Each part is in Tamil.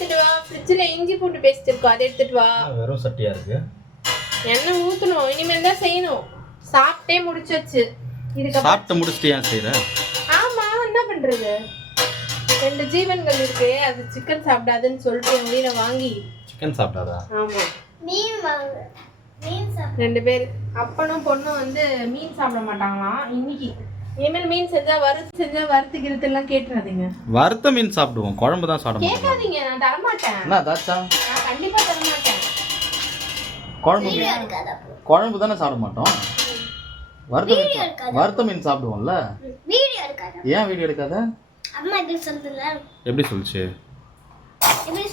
எடுத்துட்டு வா. ஃப்ரிட்ஜில் இஞ்சி பூண்டு பேஸ்ட் இருக்கும் அதை எடுத்துட்டு வா. வெறும் சட்டியா இருக்கு? எண்ணெய் ஊற்றணும் இனிமேல் தான் செய்யணும். சாப்பிட்டே முடிச்சாச்சு. இதுக்கப்புறம் சாப்பிட்டு முடிச்சுட்டு ஏன் செய்யற ஆமா என்ன பண்றது? ரெண்டு ஜீவன்கள் இருக்கு அது சிக்கன் சாப்பிடாதுன்னு சொல்லிட்டு என் உயிரை வாங்கி. சிக்கன் சாப்பிடாதா? ஆமா. மீன் வாங்க. மீன் சாப்பிட. ரெண்டு பேர் அப்பனும் பொண்ணும் வந்து மீன் சாப்பிட மாட்டாங்களாம் இன்னைக்கு. இனிமேல் மீன் செஞ்சா வறுத்து செஞ்சா வறுத்து எல்லாம் கேட்டுறாதீங்க. வறுத்த மீன் சாப்பிடுவோம். குழம்பு தான் சாப்பிட மாட்டோம் கேட்காதீங்க நான் தரமாட்டேன். என்ன தாச்சா நான் கண்டிப்பா தரமாட்டேன். குழம்பு மீன் குழம்பு தானே சாப்பிட மாட்டோம்? வறுத்த மீன் வறுத்த மீன் சாப்பிடுவோம்ல? வீடியோ இருக்காது ஏன் வீடியோ எடுக்காத? அம்மா இப்படி சொல்லுதுல எப்படி சொல்லுச்சு?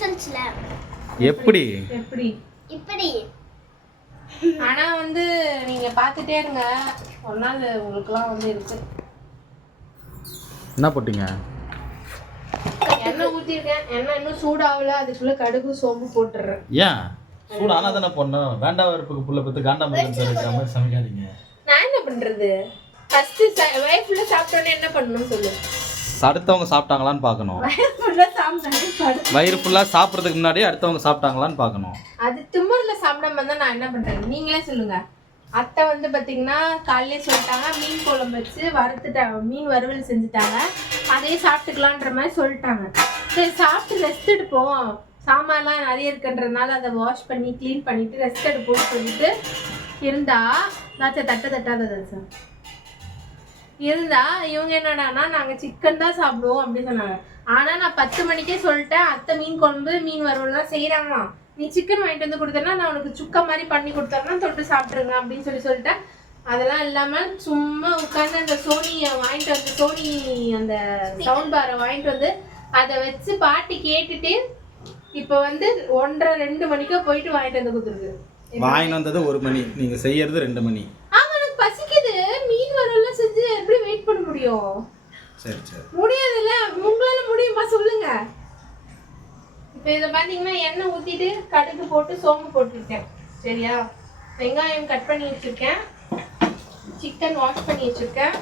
சொல்லுச்சுல எப்படி? எப்படி? இப்படி. ஆனா வந்து நீங்க பாத்துட்டே இருங்க. ஒரு நாள் உங்களுக்குலாம் வந்து இருக்கு. என்ன போட்டீங்க? எண்ணெய் ஊத்திருக்கேன். எண்ணெய் இன்னும் சூடாகல. அதுக்குள்ள கடுகு சோம்பு போட்டுறேன். ஏன்? சூடு ஆனா தானே பண்ணணும் வேண்டா வெறுப்புக்கு புள்ள பத்து காண்டா மருந்து இருக்கிற மாதிரி சமைக்காதீங்க. நான் என்ன பண்றது? ஃபர்ஸ்ட் வயிற்றுல சாப்பிட்டோன்னே என்ன பண்ணணும்னு சொல்லு. அடுத்தவங்க சாப்பிட்டாங்களான்னு பார்க்கணும். வயிறு ஃபுல்லாக சாப்பிட்றதுக்கு முன்னாடி அடுத்தவங்க சாப்பிட்டாங்களான்னு பார்க்கணும். அது திமிரில் சாப்பிடாம இருந்தா நான் என்ன பண்றது? நீங்களே சொல்லுங்க. அத்தை வந்து பாத்தீங்கன்னா காலையிலே சொல்லிட்டாங்க மீன் குழம்பு வச்சு வறுத்துட்டாங்க. மீன் வறுவல் செஞ்சுட்டாங்க. அதே சாப்பிட்டுக்கலான்ற மாதிரி சொல்லிட்டாங்க. சரி சாப்பிட்டு ரெஸ்ட் எடுப்போம். சாமான்லாம் நிறைய இருக்குன்றதுனால அதை வாஷ் பண்ணி க்ளீன் பண்ணிட்டு ரெஸ்ட் எடுப்போம்னு சொல்லிட்டு இருந்தா நாச்ச தட்ட தட்டாதது சார் இருந்தா இவங்க என்னடான்னா நாங்க சிக்கன் தான் சாப்பிடுவோம் அப்படின்னு சொன்னாங்க. ஆனா நான் பத்து மணிக்கே சொல்லிட்டேன் அத்தை மீன் குழம்பு மீன் வறுவல் செய்யறாமா நீ சிக்கன் வாங்கிட்டு வந்து கொடுத்தனா நான் உனக்கு சுக்கா மாதிரி பண்ணி கொடுத்தேன்னா தொட்டு சாப்பிட்ருங்க அப்படின்னு சொல்லி சொல்லிட்டேன். அதெல்லாம் இல்லாம சும்மா உட்காந்து அந்த சோனியை வாங்கிட்டு வந்து சோனி அந்த சவுண்ட் பாரை வாங்கிட்டு வந்து அதை வச்சு பாட்டு கேட்டுட்டு இப்போ வந்து ஒன்றரை ரெண்டு மணிக்கா போயிட்டு வாங்கிட்டு வந்து கொடுத்துருக்கு. வாங்கிட்டு வந்தது ஒரு மணி. நீங்க செய்யறது ரெண்டு மணி ஆமா எனக்கு பசிக்குது மீன் வறுவல்லாம் செஞ்சு எப்படி வெயிட் பண்ண முடியும்? சரி சரி. முடியாதுல்ல உங்களால முடியுமா சொல்லுங்க. இப்போ இதை பார்த்தீங்கன்னா எண்ணெய் ஊற்றிட்டு கடுகு போட்டு சோம்பு போட்டுருக்கேன். சரியா? வெங்காயம் கட் பண்ணி வச்சிருக்கேன். சிக்கன் வாஷ் பண்ணி வச்சிருக்கேன்.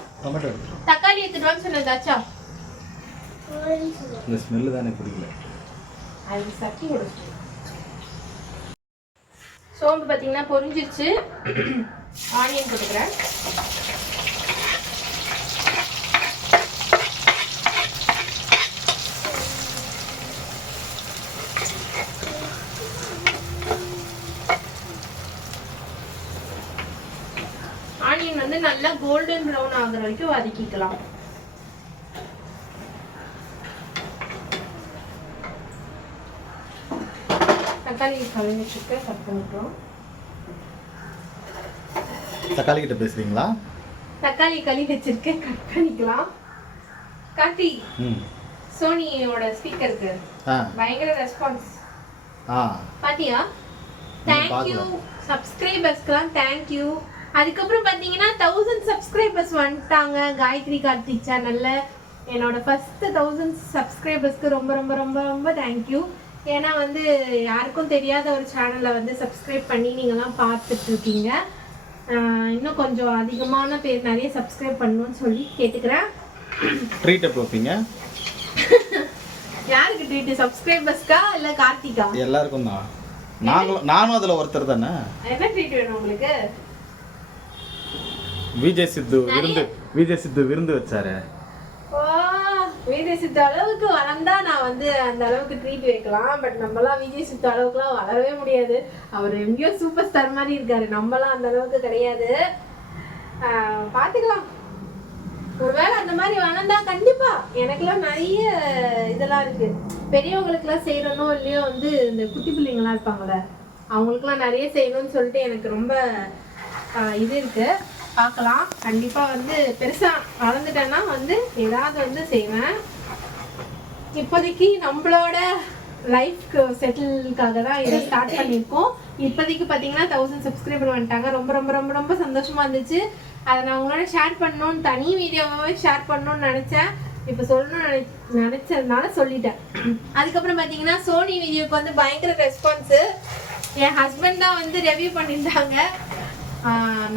தக்காளி எடுத்துட்டு வான்னு சொன்னதாச்சா இந்த ஸ்மெல்லு தானே பிடிக்கல. அது சட்டி கொடுத்து சோம்பு பார்த்தீங்கன்னா பொரிஞ்சிருச்சு. ஆனியன் போட்டுக்கிறேன் ஆனியன் வந்து நல்லா ஆகுற வரைக்கும் வதக்கிக்கலாம். தக்காளி கலந்து வச்சுருக்க கட் பண்ணிக்கிறோம் தக்காளி கிட்ட பேசுறீங்களா? தக்காளி கழுவி வச்சிருக்கேன் கட் பண்ணிக்கலாம். ம். சோனியோட ஸ்பீக்கருக்கு பயங்கர ரெஸ்பான்ஸ் பாத்தியா? தேங்க்யூ சப்ஸ்கிரைபர்ஸ்க்குலாம் தேங்க்யூ அதுக்கப்புறம் பார்த்தீங்கன்னா தௌசண்ட் சப்ஸ்கிரைபர்ஸ் வந்துட்டாங்க காயத்ரி கார்த்திக் சேனல்ல என்னோட ஃபர்ஸ்ட் தௌசண்ட் சப்ஸ்கிரைபர்ஸ்க்கு ரொம்ப ரொம்ப ரொம்ப ரொம்ப தேங்க்யூ ஏன்னா வந்து யாருக்கும் தெரியாத ஒரு சேனலை வந்து சப்ஸ்கிரைப் பண்ணி நீங்கள்லாம் பார்த்துட்டு இருக்கீங்க ஆஹ் இன்னும் கொஞ்சம் அதிகமான பேர் நிறைய சப்ஸ்கிரைப் பண்ணணும்னு சொல்லி கேட்டுக்கிறேன். ட்ரீட் எப்போ வைப்பீங்க? யாருக்கு ட்ரீட் சப்ஸ்கிரைபர்ஸ்க்கா இல்லை கார்த்திகா? எல்லாருக்கும் தான் நாங்களும் நானும் அதில் ஒருத்தர் தானே? என்ன ட்ரீட் வேணும் உங்களுக்கு? விஜய் சித்து விருந்து விஜய் சித்து விருந்து வச்சாரு. ஓ விஜய் சித்து அளவுக்கு வளர்ந்தா நான் வந்து அந்த அளவுக்கு ட்ரீட் வைக்கலாம். பட் நம்மலாம் விஜய் சித்து அளவுக்குலாம் வளரவே முடியாது. அவர் எங்கேயோ சூப்பர் ஸ்டார் மாதிரி இருக்காரு. நம்மலாம் அந்த அளவுக்கு கிடையாது. பார்த்துக்கலாம் ஒருவேளை அந்த மாதிரி வளர்ந்தா கண்டிப்பா எனக்கெல்லாம் நிறைய இதெல்லாம் இருக்கு. பெரியவங்களுக்குலாம் செய்யறனோ இல்லையோ வந்து இந்த குட்டி பிள்ளைங்களாம் இருப்பாங்கல்ல அவங்களுக்குலாம் நிறைய செய்யணும்னு சொல்லிட்டு எனக்கு ரொம்ப இது இருக்கு. பார்க்கலாம். கண்டிப்பாக வந்து பெருசாக வளர்ந்துட்டேன்னா வந்து ஏதாவது வந்து செய்வேன். இப்போதைக்கு நம்மளோட லைஃப்க்கு செட்டிலுக்காக தான் இதை ஸ்டார்ட் பண்ணியிருக்கோம். இப்போதைக்கு பார்த்தீங்கன்னா தௌசண்ட் சப்ஸ்கிரைபர் வந்துட்டாங்க. ரொம்ப ரொம்ப ரொம்ப ரொம்ப சந்தோஷமாக இருந்துச்சு. அதை நான் உங்களோட ஷேர் பண்ணணும்னு தனி வீடியோவாகவே ஷேர் பண்ணணும்னு நினச்சேன். இப்போ சொல்லணும்னு நினை நினச்சதுனால சொல்லிட்டேன். அதுக்கப்புறம் பார்த்தீங்கன்னா சோனி வீடியோக்கு வந்து பயங்கர ரெஸ்பான்ஸு என் ஹஸ்பண்ட் தான் வந்து ரெவ்யூ பண்ணியிருந்தாங்க.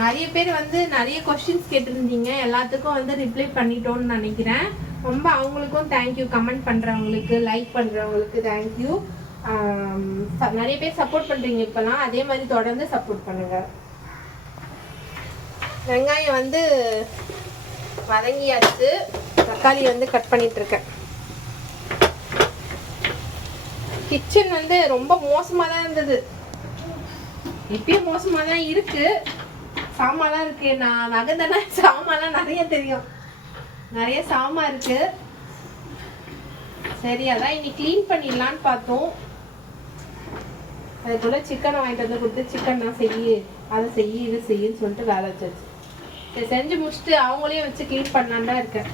நிறைய பேர் வந்து நிறைய கொஸ்டின்ஸ் கேட்டிருந்தீங்க. எல்லாத்துக்கும் வந்து ரிப்ளை பண்ணிட்டோம்னு நினைக்கிறேன். ரொம்ப அவங்களுக்கும் தேங்க்யூ கமெண்ட் பண்ணுறவங்களுக்கு லைக் பண்ணுறவங்களுக்கு தேங்க்யூ நிறைய பேர் சப்போர்ட் பண்ணுறீங்க இப்போலாம் அதே மாதிரி தொடர்ந்து சப்போர்ட் பண்ணுங்கள் வெங்காயம் வந்து வதங்கியாச்சு. தக்காளி வந்து கட் பண்ணிகிட்ருக்கேன் கிச்சன் வந்து ரொம்ப மோசமாக தான் இருந்தது. இப்பயும் மோசமா தான் இருக்கு. சாமான்லாம் இருக்கு. நான் நகர்ந்தேன்னா சாமான்லாம் நிறைய தெரியும். நிறைய சாமான் இருக்கு. சரி அதான் இன்னைக்கு க்ளீன் பண்ணிடலான்னு பார்த்தோம். அதுக்குள்ள சிக்கனை வாங்கிட்டு வந்து கொடுத்து சிக்கன் நான் செய்யு அதை செய்யு இது செய்யுன்னு சொல்லிட்டு வேலை வச்சாச்சு. சரி செஞ்சு முடிச்சுட்டு அவங்களையும் வச்சு க்ளீன் பண்ணலான் தான் இருக்கேன்.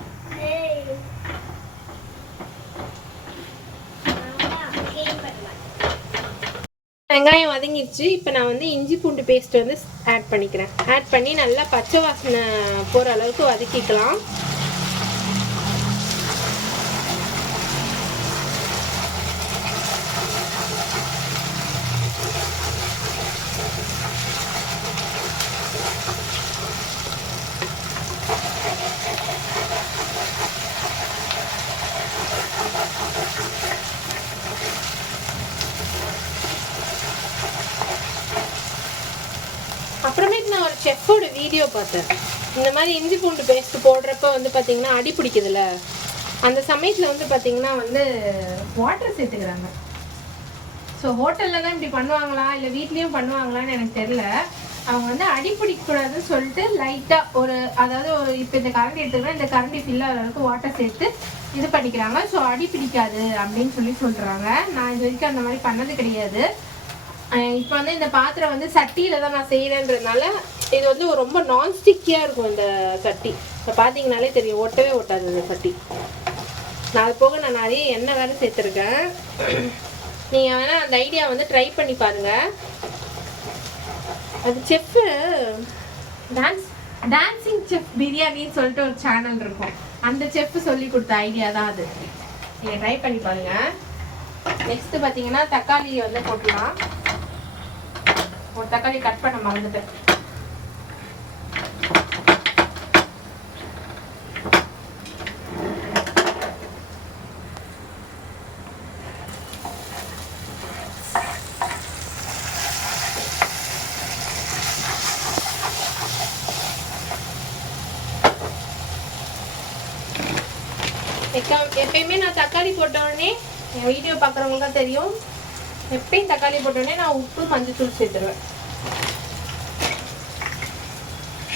வெங்காயம் வதங்கிடுச்சு இப்போ நான் வந்து இஞ்சி பூண்டு பேஸ்ட் வந்து ஆட் பண்ணிக்கிறேன். ஆட் பண்ணி நல்லா பச்சை வாசனை போகிற அளவுக்கு வதக்கிக்கலாம் அப்புறமேட்டு நான் ஒரு செஃப்போட வீடியோ பார்த்தேன். இந்த மாதிரி இஞ்சி பூண்டு பேஸ்ட் போடுறப்ப வந்து பார்த்தீங்கன்னா அடி பிடிக்குதுல்ல? அந்த சமயத்தில் வந்து பார்த்தீங்கன்னா வந்து வாட்டர் சேர்த்துக்கிறாங்க. ஸோ ஹோட்டலில் தான் இப்படி பண்ணுவாங்களா? இல்லை வீட்லேயும் பண்ணுவாங்களான்னு எனக்கு தெரியல. அவங்க வந்து அடி பிடிக்கக்கூடாதுன்னு சொல்லிட்டு லைட்டாக ஒரு அதாவது ஒரு இப்போ இந்த கரண்டி எடுத்துக்கிறேன் இந்த கரண்டி ஃபில்லாக அளவுக்கு வாட்டர் சேர்த்து இது பண்ணிக்கிறாங்க. ஸோ அடி பிடிக்காது அப்படின்னு சொல்லி சொல்கிறாங்க நான் இது வரைக்கும் அந்த மாதிரி பண்ணது கிடையாது. இப்போ வந்து இந்த பாத்திரம் வந்து சட்டியில் தான் நான் செய்கிறேன்றதுனால இது வந்து ரொம்ப நான்ஸ்டிக்கியாக இருக்கும் இந்த சட்டி. இப்போ பார்த்தீங்கனாலே தெரியும் ஒட்டவே ஒட்டாது இந்த சட்டி. நான் அது போக நான் நிறைய எண்ணெய் வேறு சேர்த்துருக்கேன். நீங்கள் வேணால் அந்த ஐடியா வந்து ட்ரை பண்ணி பாருங்கள் அது செஃப்பு டான்ஸ் டான்சிங் செஃப் பிரியாணின்னு சொல்லிட்டு ஒரு சேனல் இருக்கும். அந்த செஃப் சொல்லி கொடுத்த ஐடியா தான் அது. நீங்கள் ட்ரை பண்ணி பாருங்க. நெக்ஸ்ட்டு பார்த்தீங்கன்னா தக்காளி வந்து போட்டுலாம் ஒரு தக்காளி கட் பண்ண மறந்துட்டேன். எப்பயுமே நான் தக்காளி போட்ட உடனே என் வீடியோ பார்க்குறவங்களுக்கு தான் தெரியும். எப்பயும் தக்காளி போட்ட உடனே நான் உப்பு மஞ்சத்தூள் சேர்த்துருவேன்.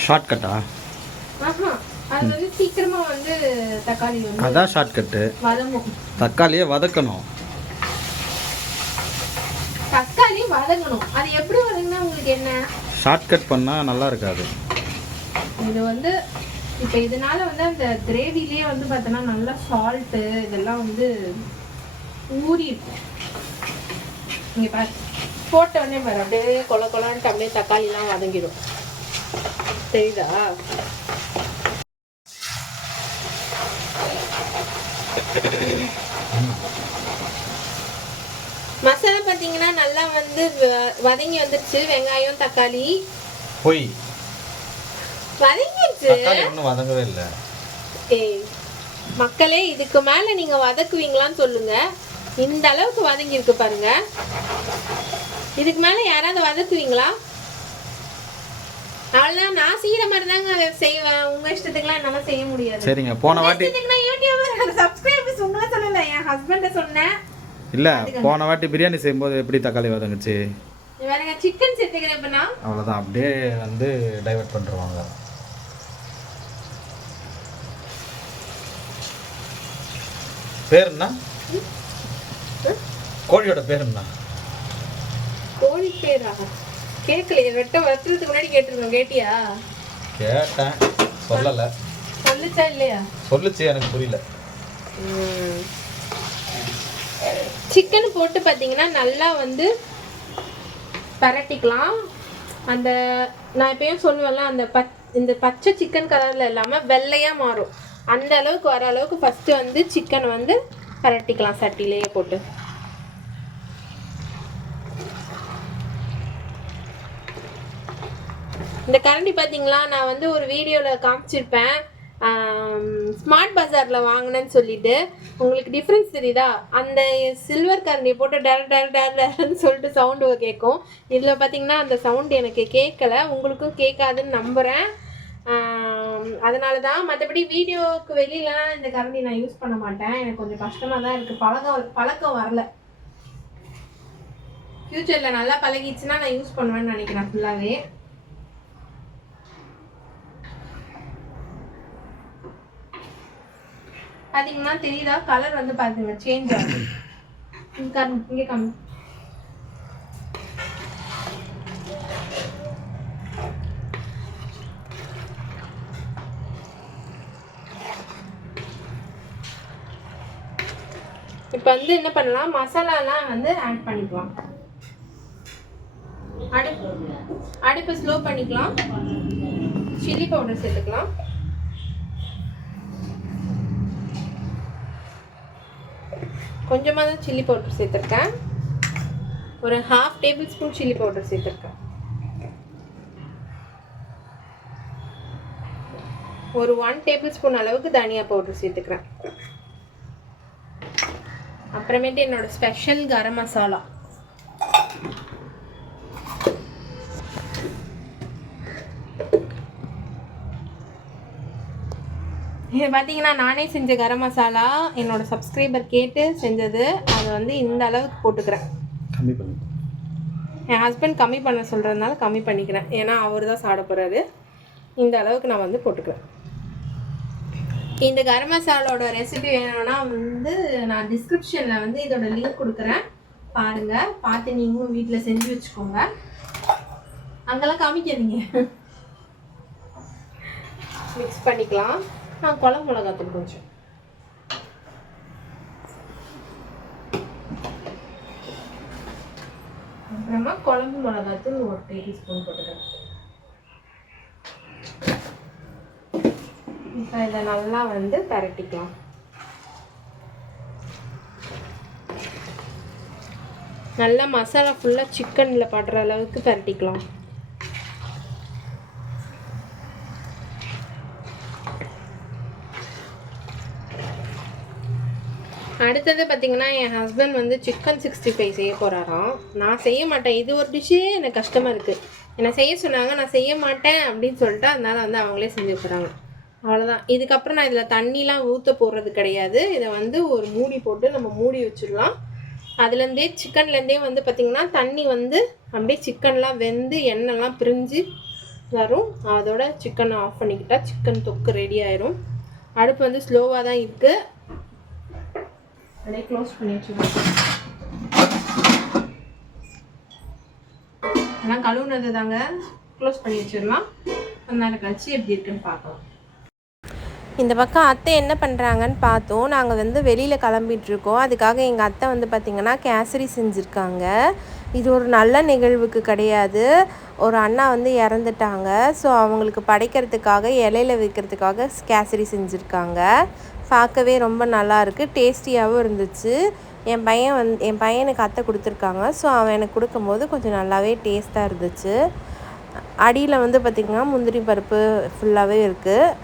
ஷார்ட்கட்டா அதான் ஷார்ட்கட்டு தக்காளியை வதக்கணும். தக்காளி வதங்கணும். அது எப்படி வதங்கினா உங்களுக்கு என்ன? ஷார்ட்கட் பண்ணால் நல்லா இருக்காது. இது வந்து இப்போ இதனால வந்து அந்த கிரேவிலேயே வந்து பார்த்தோன்னா நல்லா சால்ட்டு இதெல்லாம் வந்து ஊறி இருக்கும். இங்கே பாரு. போட்ட உடனே பாரு அப்படியே கொல கொலான்ட்டு அப்படியே தக்காளிலாம் வதங்கிடும். தெரியுதா மசாலா பார்த்தீங்கன்னா நல்லா வந்து வதங்கி வந்துருச்சு. வெங்காயம் தக்காளி. பொய். வதங்கிருச்சு? தக்காளி ஒன்றும் வதங்கவே இல்லை. ஏய் மக்களே இதுக்கு மேல நீங்க வதக்குவீங்களான்னு சொல்லுங்க. இந்த அளவுக்கு வதங்கி இருக்கு பாருங்க. இதுக்கு மேல யாராவது வதக்குவீங்களா? அவ்வளவுதான் நான் செய்யற மாதிரி தாங்க செய்வேன். உங்க இஷ்டத்துக்குலாம் என்னால செய்ய முடியாது. சரிங்க போன வாட்டி நான் யூடியூபர் சப்ஸ்கிரைபர்ஸ் உங்களை சொல்லல என் ஹஸ்பண்ட சொன்னேன். இல்லை போன வாட்டி பிரியாணி செய்யும்போது எப்படி தக்காளி வதங்குச்சு? வேறங்க சிக்கன் சேர்த்துக்கிறேன் இப்ப நான். அவ்வளோதான் அப்படியே வந்து டைவர்ட் பண்ணுருவாங்க. பேர் என்ன கோழியோட பேர் என்ன கோழி பேரா? கேட்கலையே வெட்ட வச்சுறதுக்கு முன்னாடி கேட்டிருக்கோம் கேட்டியா? கேட்டேன். சொல்லலை. சொல்லுச்சா இல்லையா? சொல்லுச்சு எனக்கு புரியல. சிக்கன் போட்டு பார்த்தீங்கன்னா நல்லா வந்து பரட்டிக்கலாம். அந்த நான் எப்பயும் சொல்லுவேன்ல அந்த பச் இந்த பச்சை சிக்கன் கலரில் இல்லாமல் வெள்ளையாக மாறும். அந்த அளவுக்கு வர அளவுக்கு ஃபஸ்ட்டு வந்து சிக்கன் வந்து பரட்டிக்கலாம் சட்டிலேயே போட்டு. இந்த கரண்டி பார்த்தீங்களா நான் வந்து ஒரு வீடியோவில் காமிச்சிருப்பேன். ஸ்மார்ட் பஜாரில் வாங்கினேன்னு சொல்லிட்டு. உங்களுக்கு டிஃப்ரென்ஸ் தெரியுதா? அந்த சில்வர் கரண்டி போட்டு டேர் டேர் டேர் சொல்லிட்டு சவுண்டு கேட்கும் இதில் பார்த்தீங்கன்னா அந்த சவுண்டு எனக்கு கேட்கல உங்களுக்கும் கேட்காதுன்னு நம்புகிறேன் அதனால தான் மற்றபடி வீடியோவுக்கு வெளியிலலாம் இந்த கரண்டி நான் யூஸ் பண்ண மாட்டேன். எனக்கு கொஞ்சம் கஷ்டமாக தான் இருக்குது பழக்கம் பழக்கம் வரல. ஃப்யூச்சரில் நல்லா பழகிடுச்சுன்னா நான் யூஸ் பண்ணுவேன்னு நினைக்கிறேன் ஃபுல்லாகவே பார்த்தீங்கன்னா தெரியுதா? கலர் வந்து பாருங்க சேஞ்ச் ஆகுது. இங்க இங்கே காமி இப்போ வந்து என்ன பண்ணலாம்? மசாலாலாம் வந்து ஆட் பண்ணிக்கலாம். அடுப்பு அடுப்பு ஸ்லோ பண்ணிக்கலாம். சில்லி பவுடர் சேர்த்துக்கலாம். கொஞ்சமாக தான் சில்லி பவுடர் சேர்த்துருக்கேன். ஒரு half tablespoon chilli powder சேர்த்துருக்கேன். ஒரு ஒன் டேபிள் ஸ்பூன் அளவுக்கு தனியா பவுடர் சேர்த்துக்கிறேன். அப்புறமேட்டு என்னோடய ஸ்பெஷல் கரம் மசாலா இது பார்த்தீங்கன்னா நானே செஞ்ச கரம் மசாலா என்னோட சப்ஸ்கிரைபர் கேட்டு செஞ்சது. அதை வந்து இந்த அளவுக்கு போட்டுக்கிறேன். கம்மி பண்ணு. என் ஹஸ்பண்ட் கம்மி பண்ண சொல்கிறதுனால கம்மி பண்ணிக்கிறேன். ஏன்னா அவர் தான் சாப்பிட போகிறாரு இந்த அளவுக்கு நான் வந்து போட்டுக்கிறேன். இந்த கரம் மசாலோட ரெசிபி வேணும்னா வந்து நான் டிஸ்கிரிப்ஷனில் வந்து இதோட லிங்க் கொடுக்குறேன். பாருங்கள் பார்த்து நீங்களும் வீட்டில் செஞ்சு வச்சுக்கோங்க. அங்கெல்லாம் காமிக்காதீங்க. மிக்ஸ் பண்ணிக்கலாம். நான் குழம்பு மிளகாத்தூள் கொஞ்சம். அப்புறமா குழம்பு மிளகாத்தூள் ஒரு டேபிள் ஸ்பூன் போட்டுக்கிறேன். இப்போ இதை நல்லா வந்து பரட்டிக்கலாம். நல்லா மசாலா ஃபுல்லாக சிக்கனில் படுற அளவுக்கு பரட்டிக்கலாம். அடுத்தது பார்த்தீங்கன்னா என் ஹஸ்பண்ட் வந்து சிக்கன் சிக்ஸ்டி ஃபைவ் செய்ய போகிறாராம் நான் செய்ய மாட்டேன். இது ஒரு டிஷ்ஷே எனக்கு கஷ்டமாக இருக்குது என்னை செய்ய சொன்னாங்க நான் செய்ய மாட்டேன் அப்படின்னு சொல்லிட்டு அதனால் வந்து அவங்களே செஞ்சு போகிறாங்க அவ்வளோதான் இதுக்கப்புறம் நான் இதில் தண்ணிலாம் ஊற்ற போடுறது கிடையாது. இதை வந்து ஒரு மூடி போட்டு நம்ம மூடி வச்சிடலாம். அதுலேருந்தே சிக்கன்லேருந்தே வந்து பார்த்திங்கன்னா தண்ணி வந்து அப்படியே சிக்கன்லாம் வெந்து எண்ணெய்லாம் பிரிஞ்சு வரும். அதோட சிக்கனை ஆஃப் பண்ணிக்கிட்டால் சிக்கன் தொக்கு ரெடி ஆயிரும். அடுப்பு வந்து ஸ்லோவாக தான் இருக்குது அப்படியே க்ளோஸ் பண்ணி வச்சுருவோம் எல்லாம் கழுவுனது தாங்க க்ளோஸ் பண்ணி வச்சிடலாம். கொஞ்ச நேரம் கழிச்சு எப்படி இருக்குன்னு பார்க்கலாம். இந்த பக்கம் அத்தை என்ன பண்ணுறாங்கன்னு பார்த்தோம். நாங்கள் வந்து வெளியில் கிளம்பிட்டுருக்கோம் அதுக்காக எங்கள் அத்தை வந்து பார்த்திங்கன்னா கேசரி செஞ்சுருக்காங்க. இது ஒரு நல்ல நிகழ்வுக்கு கிடையாது. ஒரு அண்ணா வந்து இறந்துட்டாங்க. ஸோ அவங்களுக்கு படைக்கிறதுக்காக இலையில வைக்கிறதுக்காக கேசரி செஞ்சுருக்காங்க. பார்க்கவே ரொம்ப நல்லா இருக்குது டேஸ்டியாகவும் இருந்துச்சு. என் பையன் வந்து என் பையனுக்கு அத்தை கொடுத்துருக்காங்க. ஸோ அவன் எனக்கு கொடுக்கும்போது கொஞ்சம் நல்லாவே டேஸ்ட்டாக இருந்துச்சு. அடியில் வந்து பார்த்திங்கன்னா முந்திரி பருப்பு ஃபுல்லாகவே இருக்குது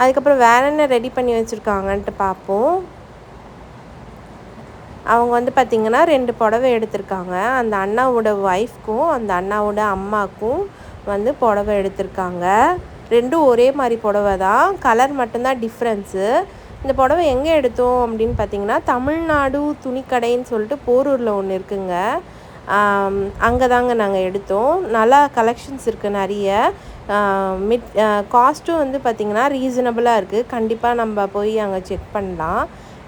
அதுக்கப்புறம் வேற என்ன ரெடி பண்ணி வச்சுருக்காங்கன்ட்டு பார்ப்போம். அவங்க வந்து பார்த்திங்கன்னா ரெண்டு புடவை எடுத்திருக்காங்க. அந்த அண்ணாவோட ஒய்ஃப்க்கும் அந்த அண்ணாவோட அம்மாவுக்கும் வந்து புடவை எடுத்திருக்காங்க. ரெண்டும் ஒரே மாதிரி புடவை தான். கலர் மட்டும்தான் டிஃப்ரென்ஸு இந்த புடவை எங்கே எடுத்தோம் அப்படின்னு பார்த்தீங்கன்னா தமிழ்நாடு துணிக்கடைன்னு சொல்லிட்டு போரூரில் ஒன்று இருக்குங்க. அங்கே தாங்க நாங்கள் எடுத்தோம். நல்லா கலெக்ஷன்ஸ் இருக்குது நிறைய. மிட் காஸ்ட்டும் வந்து பார்த்திங்கன்னா ரீசனபிளாக இருக்குது கண்டிப்பாக நம்ம போய் அங்கே செக் பண்ணலாம்.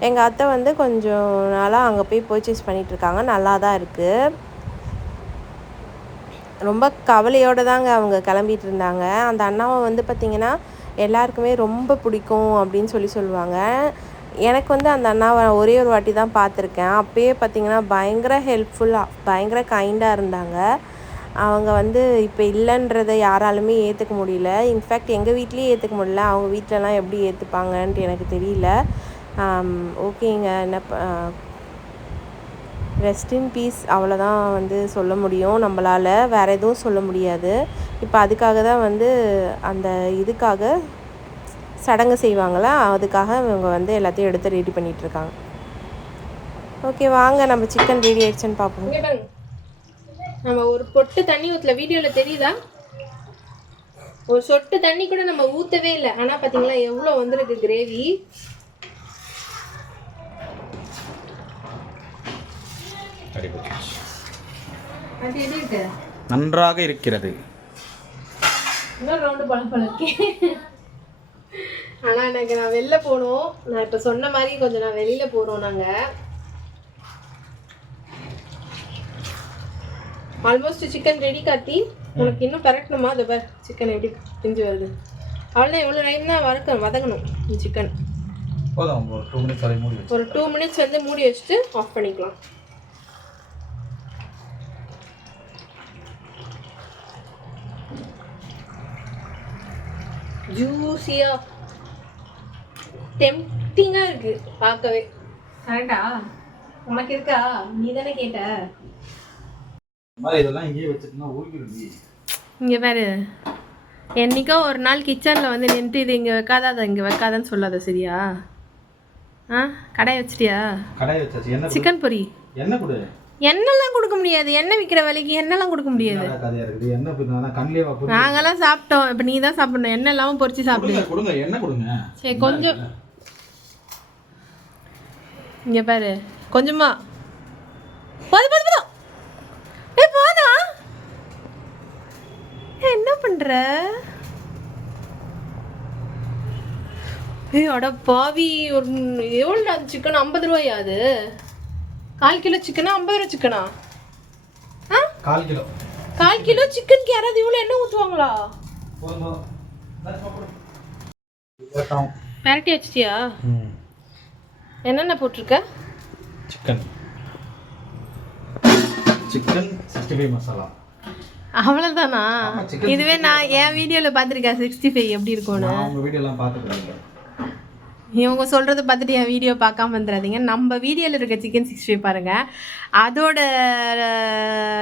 எங்கள் அத்தை வந்து கொஞ்சம் நாளாக அங்கே போய் பர்ச்சேஸ் பண்ணிகிட்ருக்காங்க நல்லா தான் இருக்குது ரொம்ப கவலையோடு தாங்க அவங்க கிளம்பிட்டு இருந்தாங்க அந்த அண்ணாவை வந்து பார்த்திங்கன்னா எல்லாருக்குமே ரொம்ப பிடிக்கும் அப்படின்னு சொல்லி சொல்லுவாங்க. எனக்கு வந்து அந்த அண்ணாவை ஒரே ஒரு வாட்டி தான் பார்த்துருக்கேன். அப்பயே பார்த்திங்கன்னா பயங்கர ஹெல்ப்ஃபுல்லாக பயங்கர கைண்டாக இருந்தாங்க. அவங்க வந்து இப்போ இல்லைன்றதை யாராலுமே ஏற்றுக்க முடியல. இன்ஃபேக்ட் எங்கள் வீட்லேயே ஏற்றுக்க முடியல. அவங்க வீட்டிலலாம் எப்படி ஏற்றுப்பாங்கன்ட்டு எனக்கு தெரியல. ஓகேங்க என்ன ரெஸ்ட் இன் பீஸ் அவ்வளோதான் வந்து சொல்ல முடியும். நம்மளால் வேறு எதுவும் சொல்ல முடியாது. இப்போ அதுக்காக தான் வந்து அந்த இதுக்காக சடங்கு செய்வாங்களா? அதுக்காக இவங்க வந்து எல்லாத்தையும் எடுத்து ரெடி பண்ணிட்டு இருக்காங்க. ஓகே வாங்க நம்ம சிக்கன் ரெடி ஆயிடுச்சுன்னு பார்ப்போம் நம்ம ஒரு பொட்டு தண்ணி ஊற்றல வீடியோவில் தெரியுதா? ஒரு சொட்டு தண்ணி கூட நம்ம ஊற்றவே இல்லை. ஆனால் பார்த்தீங்களா எவ்வளோ வந்துருக்கு கிரேவி எது இருக்கு நன்றாக இருக்கிறது. இன்னும் ரவுண்டு பழம் போல இருக்கே. ஆனா எனக்கு நான் வெளில போகணும். நான் இப்ப சொன்ன மாதிரி கொஞ்சம் நான் வெளியில போறோம் நாங்க. ஆல்மோஸ்ட் சிக்கன் ரெடி காத்தி உனக்கு இன்னும் பரட்டணுமா? அதை பார் சிக்கன் எப்படி பிஞ்சு வருது. அவ்வளோதான் எவ்வளோ டைம் தான் வறுக்க வதங்கணும் சிக்கன் வரை ஒரு டூ மினிட்ஸ் வந்து மூடி வச்சுட்டு ஆஃப் பண்ணிக்கலாம். ஜூஸியா டெம்டிங்காக இருக்கு பார்க்கவே. கரெக்டா உனக்கு இருக்கா? நீ தானே கேட்ட இதெல்லாம் இங்கேயே வச்சுட்டுனா ஊறிக்கிடுது இங்கே பாரு. என்னைக்கோ ஒரு நாள் கிச்சனில் வந்து நின்றுட்டு இது இங்கே வைக்காத அதை இங்கே வைக்காதன்னு சொல்லாத சரியா? ஆ? கடாய் வச்சிட்டியா? கடாயை வச்சாச்சு. என்ன சிக்கன் பொரி. என்ன கொடு? எண்ணெய்லாம் கொடுக்க முடியாது. எண்ணெய் விற்கிற விலைக்கு எண்ணெய்லாம் கொடுக்க முடியாது. நாங்கெல்லாம் சாப்பிட்டோம். இப்போ நீ தான் சாப்பிடணும். எண்ணெய் இல்லாமல் பொரிச்சு சாப்பிடு. கொடுங்க. கொடுங்க என்ன கொடுங்க. சரி கொஞ்சம் இங்கே பாரு. கொஞ்சமா. போதும் போதும் போதும் ஏ போதா? என்ன பண்ற? ஏய் அட பாவி ஒரு எவ்வளோ சிக்கன் ஐம்பது ரூபாயா அது? கால் கிலோ சிக்கனா ஐம்பது ரூபா சிக்கனா? ஆ? கால் கிலோ. கால் கிலோ சிக்கனுக்கு யாராவது இவ்வளோ எண்ணெய் ஊற்றுவாங்களா. பெரட்டி வச்சிட்டியா? என்னென்ன போட்டிருக்க? Chicken. Chicken sixty five masala அவ்வளோதானா இதுவே நான் என் வீடியோவில் பார்த்துருக்கேன் சிக்ஸ்டி ஃபைவ் எப்படி இருக்கும்னு. உங்கள் வீடியோலாம் பார்த்துக்கிறேன் இவங்க சொல்கிறத பார்த்துட்டு என் வீடியோ பார்க்காம வந்துடாதீங்க. நம்ம வீடியோவில் இருக்க சிக்கன் சிக்ஸ்டி ஃபைவ் பாருங்கள் அதோட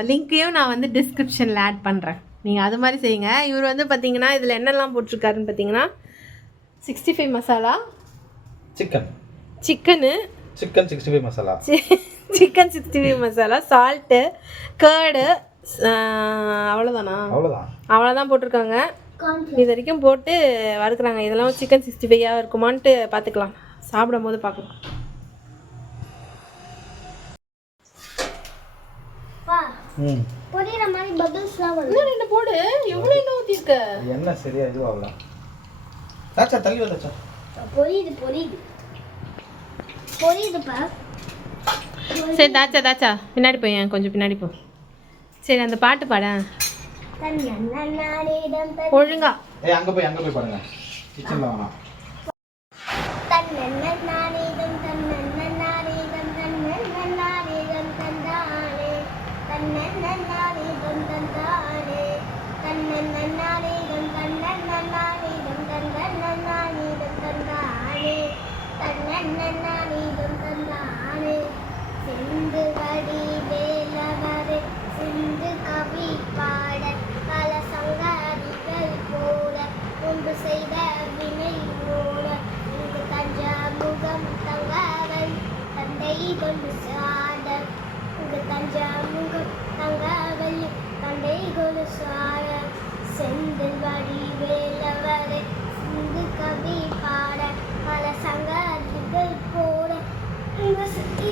லிங்க்கையும் நான் வந்து டிஸ்கிரிப்ஷனில் ஆட் பண்ணுறேன் நீங்கள் அது மாதிரி செய்யுங்க. இவர் வந்து பார்த்தீங்கன்னா இதில் என்னெல்லாம் போட்டிருக்காருன்னு பார்த்தீங்கன்னா sixty five masala chicken chicken chicken sixty five masala chicken sixty five masala salt curd அவ்வளோதானா அவ்வளோதான் அவ்வளோதான் போட்டிருக்காங்க. இது வரைக்கும் போட்டு வறுக்குறாங்க. இதெல்லாம் சிக்கன் சிக்ஸ்டி ஃபைவாக இருக்குமான்ட்டு பார்த்துக்கலாம் சாப்பிடும் போது பார்க்கலாம் பா ம். பொரியிற மாதிரி பபிள்ஸ்லாம் வரும். இன்னும் ரெண்டு போடு? எவ்வளோ எண்ணெய் ஊற்றிருக்க என்ன சரியா இதுவாகல தாச்சா தள்ளி வந்தாச்சா பொரியுது பொரியுது. பொரியுதுப்பா சரி தாச்சா தாச்சா. பின்னாடி போய் ஏன் கொஞ்சம் பின்னாடி போ. சரி அந்த பாட்டு பாட. தன்னன்னாரேதம் ஒழுங்கா. ஏய் அங்கே போய் அங்கே போய் பாருங்க. கிச்சனில் வேணாம்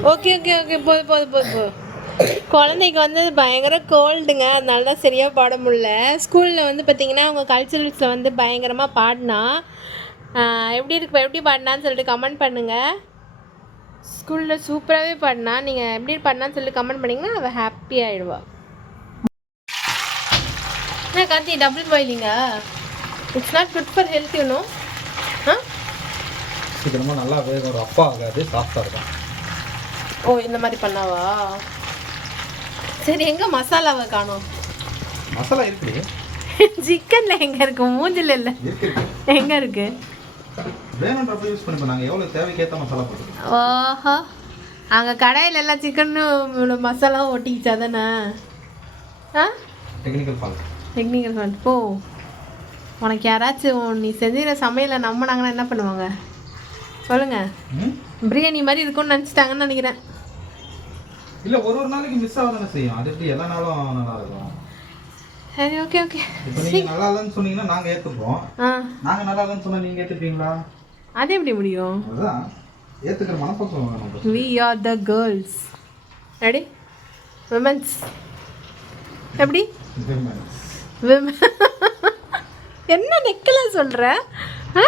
ஓகே ஓகே ஓகே போது போது போது போ குழந்தைக்கு வந்து பயங்கர கோல்டுங்க அதனால தான் சரியாக பாட முடில ஸ்கூலில் வந்து பார்த்தீங்கன்னா அவங்க கல்ச்சுரல்ஸில் வந்து பயங்கரமாக பாடினா எப்படி இருக்கு எப்படி பாடினான்னு சொல்லிட்டு கமெண்ட் பண்ணுங்கள் ஸ்கூலில் சூப்பராகவே பாடினா நீங்கள் எப்படி பாடினான்னு சொல்லிட்டு கமெண்ட் பண்ணிங்கன்னா அவள் ஹாப்பி ஆகிடுவா என்ன Karthi double பாயிலிங்க it's not good for health you know ஆ? சீக்கிரமாக நல்லா வேகும் ஒரு அப்பா ஆகாது சாஃப்டாக இருக்கும். ஓ இந்த மாதிரி பண்ணாவா? சரி எங்க மசாலாவை காணோம்? மசாலா இருக்குது சிக்கன்ல எங்க இருக்கு? மூஞ்சில இல்ல. இருக்கு இருக்கு. எங்க இருக்கு? வேணுன்றப்ப யூஸ் பண்ணிப்போம் நாங்கள் எவ்வளோ தேவைக்கேற்ற மசாலா போட்டுருக்கோம் ஓஹோ. அங்க கடையில எல்லாம் சிக்கன் மசாலா ஒட்டிக்கிச்சா தானே? ஆ? டெக்னிக்கல் ஃபால்ட் டெக்னிக்கல் ஃபால்ட் போ. உனக்கு யாராச்சும் நீ செஞ்சுக்கிற சமையலை நம்பினாங்கன்னா என்ன பண்ணுவாங்க? சொல்லுங்க. ம்? பிரியாணி மாதிரி இருக்கும்னு நினச்சிட்டாங்கன்னு நினைக்கிறேன். இல்ல ஒரு ஒரு நாளைக்கு மிஸ் ஆக தானே செய்யும். அது எப்படி எல்லா நாளும் நல்லா இருக்கும்? சரி ஓகே ஓகே இப்போ நீங்க நல்லா இல்லைன்னு சொன்னீங்கன்னா நாங்க ஏத்துப்போம். நாங்க நல்லா இல்லைன்னு சொன்னா நீங்க ஏத்துப்பீங்களா? அது எப்படி முடியும்? அதுதான். ஏத்துக்கிற மனப்பக்குவம் வேணும். We are the girls ready women's எப்படி? Women's. விம என்ன நெக்கலா சொல்கிற ஆ?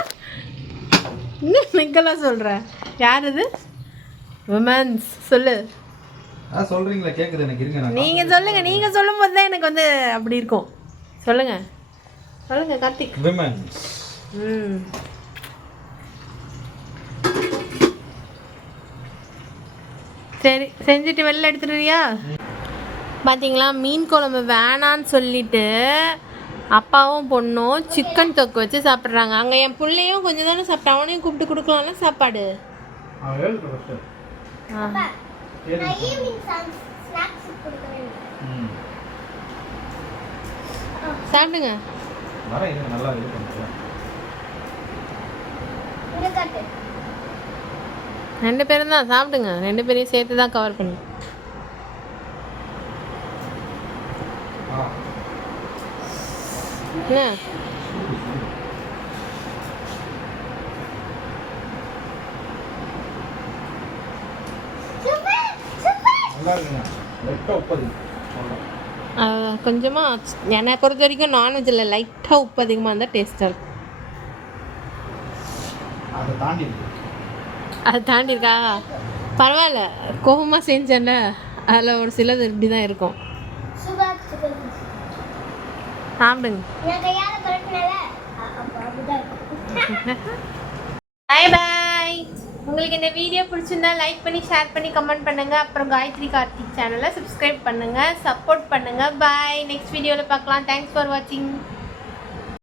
என்ன நெக்கலா சொல்கிற யார் இது விமன்ஸ் சொல்லு. அதான் சொல்றீங்களா கேக்குது எனக்கு இருங்க நான் நீங்கள் சொல்லுங்கள் நீங்கள் சொல்லும்போது தான் எனக்கு வந்து அப்படி இருக்கும். சொல்லுங்கள் சொல்லுங்கள் கார்த்திக். விமன்ஸ் ம். சரி செஞ்சுட்டு வெளில எடுத்துடுறியா? பார்த்தீங்களா மீன் குழம்பு வேணான்னு சொல்லிட்டு அப்பாவும் பொண்ணும் சிக்கன் தொக்கு வச்சு சாப்பிட்றாங்க. அங்கே என் பிள்ளையும் கொஞ்சம் தானே சாப்பிட்டா அவனையும் கூப்பிட்டு கொடுக்கலாம்ல சாப்பாடு? ஆ. சாப்பிடுங்க. நல்லா இது ரெண்டு பேரும் தான் சாப்பிடுங்க. ரெண்டு பேரையும் சேர்த்து தான் கவர் பண்ணி. ஆ. என்ன சூப்பர் சூப்பர் நல்லா இருக்குங்க லைட்டாக உப்பது கொஞ்சமாக என்னை பொறுத்த வரைக்கும் நான்வெஜ்ஜில் லைட்டாக உப்பு அதிகமாக இருந்தால் டேஸ்ட்டாக இருக்கும். அதை தாண்டி இருக்கு. அதை தாண்டி இருக்கா? பரவாயில்ல. கோபமாக செஞ்சேன்ல. அதில் ஒரு சிலது இப்படி தான் இருக்கும். சாப்பிடுங்க. பாய் பாய் உங்களுக்கு இந்த வீடியோ பிடிச்சிருந்தா லைக் பண்ணி ஷேர் பண்ணி கமெண்ட் பண்ணுங்கள் அப்புறம் காயத்ரி கார்த்திக் சேனலை சப்ஸ்கிரைப் பண்ணுங்கள் சப்போர்ட் பண்ணுங்கள் பாய் நெக்ஸ்ட் வீடியோவில் பார்க்கலாம். தேங்க்ஸ் ஃபார் வாட்சிங்